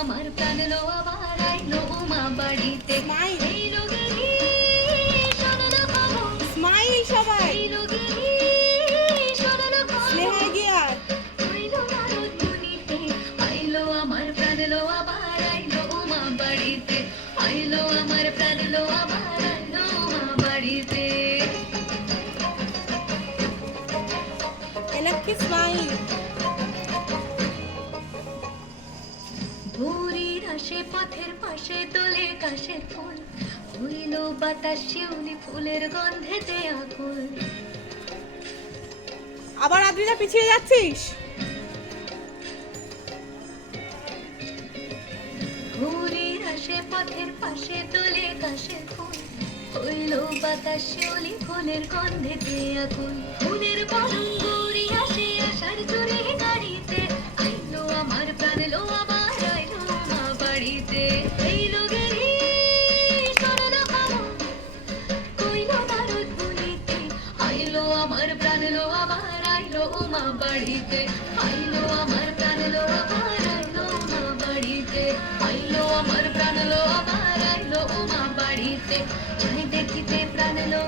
আমার প্রাণ লো আবার আইলো মা বাড়িতে স্মাইল সবাই স্নেহা গিয়ার আইলো আমার প্রাণ লো আবার আইলো মা বাড়িতে আইলো আমার প্রাণ লো আবার আইলো মা বাড়িতে এলাকি স্মাইল ভোরের আসে পথের পাশে তোলে কাশের ফুল হইল বাতাস শিউলি ফুলের গন্ধেতে আকুল আবার আদ্রিনা পিছিয়ে যাচ্ছিস ভোরের আসে পথের পাশে তোলে কাশের ফুল হইল বাতাস শিউলি ফুলের গন্ধেতে আকুল ফুলের বরং গৌরী আসে আসার জোরে গাড়িতে আইলো আমার প্রাণ লো আবার আইলো মা বাড়িতে এই লোকেরই সরল খবর কইলো নারদ বলিতে আইলো আমার প্রাণ লো আবার আইলো মা বাড়িতে আইলো আমার প্রাণ লো আবার আইলো মা বাড়িতে আইলো আমার প্রাণ লো আবার আইলো মা বাড়িতে যাই দেখিতে প্রাণ লো